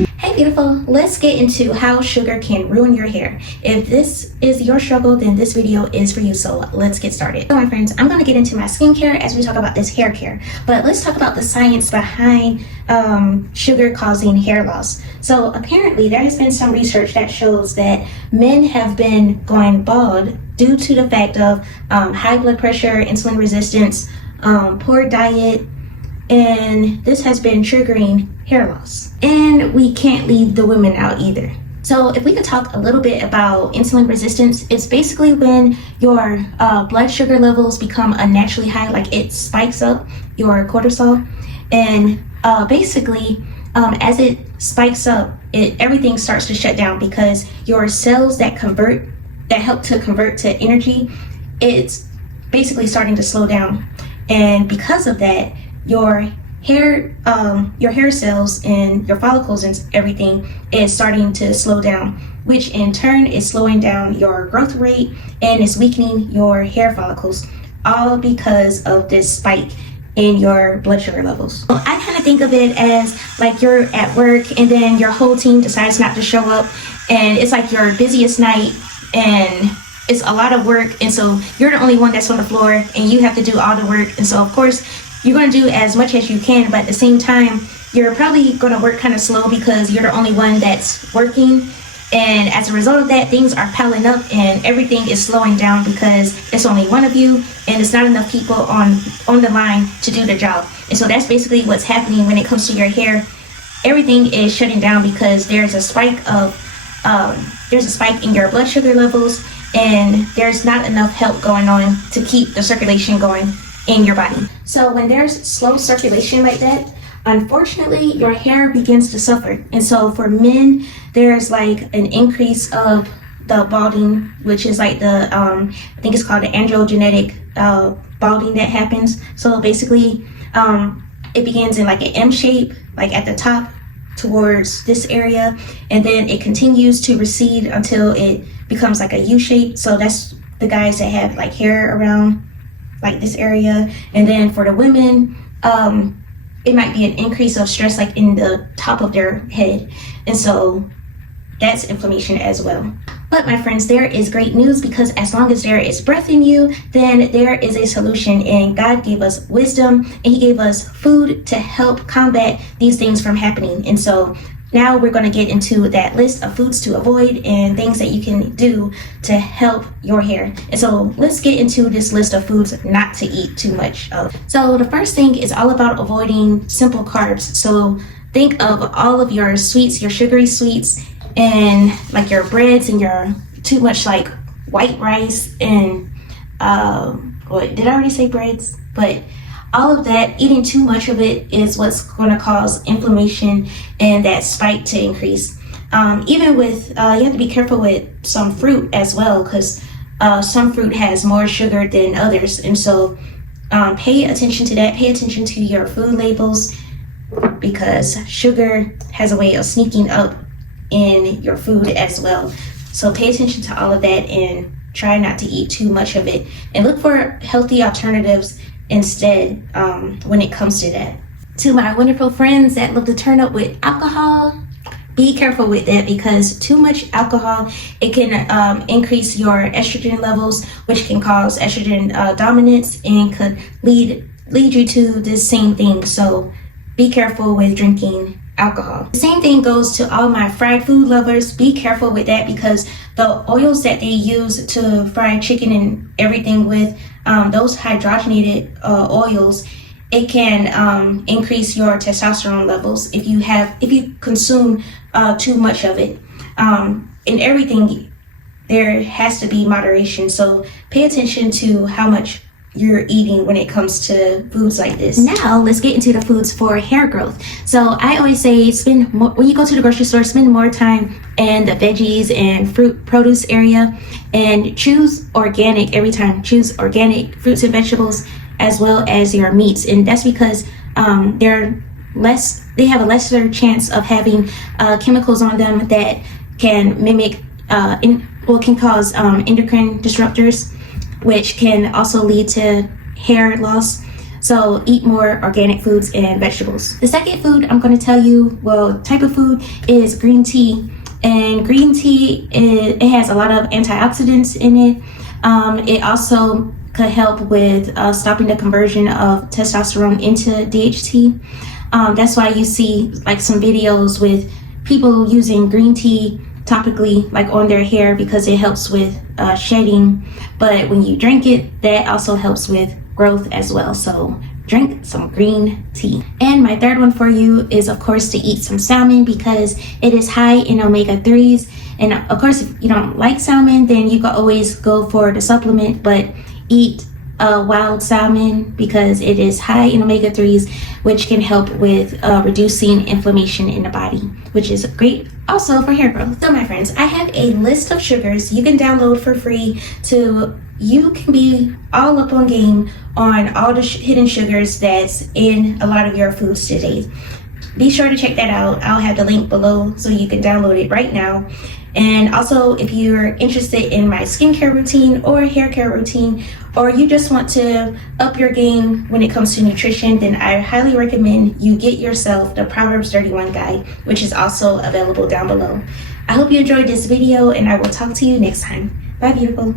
Hey beautiful, let's get into how sugar can ruin your hair. If this is your struggle, then this video is for you, so let's get started. So my friends, I'm going to get into my skincare as we talk about this hair care, but let's talk about the science behind sugar causing hair loss. So apparently there has been some research that shows that men have been going bald due to the fact of high blood pressure, insulin resistance, poor diet, and this has been triggering hair loss. And we can't leave the women out either. So if we could talk a little bit about insulin resistance, it's basically when your blood sugar levels become unnaturally high, like it spikes up your cortisol. And basically, as it spikes up, everything starts to shut down because your cells that help to convert to energy, it's basically starting to slow down. And because of that, your hair cells and your follicles and everything is starting to slow down, which in turn is slowing down your growth rate and is weakening your hair follicles, all because of this spike in your blood sugar levels. So I kind of think of it as like you're at work and then your whole team decides not to show up, and it's like your busiest night and it's a lot of work, and so you're the only one that's on the floor and you have to do all the work. And so of course you're going to do as much as you can, but at the same time, you're probably going to work kind of slow because you're the only one that's working. And as a result of that, things are piling up and everything is slowing down because it's only one of you and it's not enough people on the line to do the job. And so that's basically what's happening when it comes to your hair. Everything is shutting down because there's a spike in your blood sugar levels, and there's not enough help going on to keep the circulation going in your body. So when there's slow circulation like that, unfortunately your hair begins to suffer. And so for men, there's like an increase of the balding, which is like the I think it's called the androgenetic balding that happens. So basically it begins in like an M shape, like at the top towards this area, and then it continues to recede until it becomes like a U shape. So that's the guys that have like hair around like this area. And then for the women, it might be an increase of stress like in the top of their head, and so that's inflammation as well. But my friends, there is great news, because as long as there is breath in you, then there is a solution, and God gave us wisdom and he gave us food to help combat these things from happening. And so now we're going to get into that list of foods to avoid and things that you can do to help your hair. And so let's get into this list of foods not to eat too much of. So the first thing is all about avoiding simple carbs. So think of all of your sweets, your sugary sweets, and like your breads and your too much like white rice and did I already say breads? But all of that, eating too much of it is what's going to cause inflammation and that spike to increase. Even with, you have to be careful with some fruit as well, because some fruit has more sugar than others. And so pay attention to that. Pay attention to your food labels, because sugar has a way of sneaking up in your food as well. So pay attention to all of that and try not to eat too much of it, and look for healthy alternatives instead when it comes to that. To my wonderful friends that love to turn up with alcohol, be careful with that, because too much alcohol, it can increase your estrogen levels, which can cause estrogen dominance and could lead you to this same thing. So be careful with drinking alcohol. The same thing goes to all my fried food lovers. Be careful with that, because the oils that they use to fry chicken and everything with, those hydrogenated oils, it can increase your testosterone levels if you consume too much of it. In everything, there has to be moderation. So pay attention to how much you're eating when it comes to foods like this. Now let's get into the foods for hair growth. So I always say spend more, when you go to the grocery store, spend more time in the veggies and produce area, and choose organic every time. Choose organic fruits and vegetables as well as your meats, and that's because they have a lesser chance of having chemicals on them that can mimic can cause endocrine disruptors, which can also lead to hair loss. So eat more organic foods and vegetables. The second food I'm going to tell you, type of food, is green tea. And green tea, it has a lot of antioxidants in it. It also could help with stopping the conversion of testosterone into DHT. That's why you see like some videos with people using green tea topically, like on their hair, because it helps with shedding. But when you drink it, that also helps with growth as well. So drink some green tea. And my third one for you is, of course, to eat some salmon, because it is high in omega-3s. And of course, if you don't like salmon, then you can always go for the supplement, but eat wild salmon because it is high in omega-3s, which can help with reducing inflammation in the body, which is great also for hair growth. So my friends, I have a list of sugars you can download for free you can be all up on game on all the hidden sugars that's in a lot of your foods today. Be sure to check that out. I'll have the link below so you can download it right now. And also, if you're interested in my skincare routine or hair care routine, or you just want to up your game when it comes to nutrition, then I highly recommend you get yourself the Proverbs 31 guide, which is also available down below. I hope you enjoyed this video, and I will talk to you next time. Bye, beautiful.